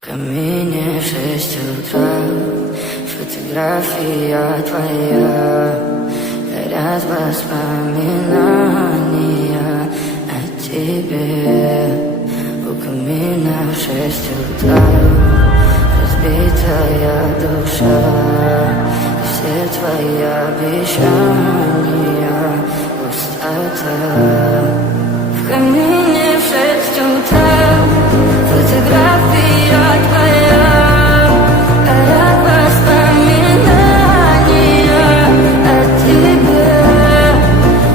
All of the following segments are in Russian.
В камине в 6 утра, фотография твоя, горят воспоминания о тебе. У камина в 6 утра, разбитая душа, все твои обещания пустота. В камине в 6 утра, фотография твоя, горят воспоминания о тебе.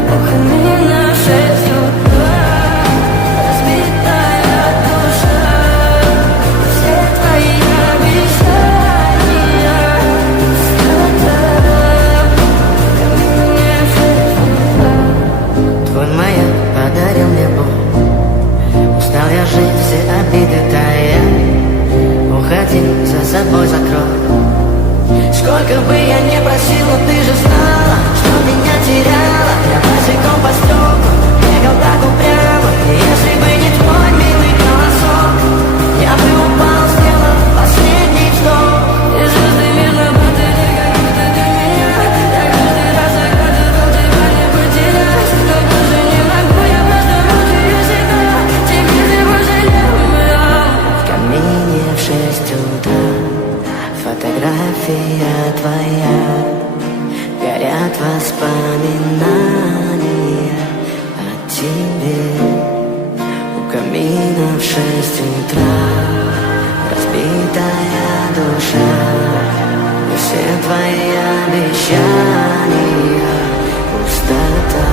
У камина в 6 утра, разбитая душа, все твои обещания пустота. В камине в 6 утра. Твой маяк подарил мне боль, устал я жить, все обиды тая. Уходи, за собой закрой. Сколько бы я не просил, но ты же знала, что меня теряла. Я босиком по стеклам бегал так упрямо, и если бы не твой милый голосок, я бы упал, сделал последний вздох. И звезды мирно падали, как будто для меня. Я каждый раз загадывал тебя не потерять, но даже не могу я просто мучаю себя. Теперь ты пожалел меня. В камине в 6 утра, фотография твоя, горят воспоминания о тебе. У камина в 6 утра, разбитая душа, и все твои обещания пустота.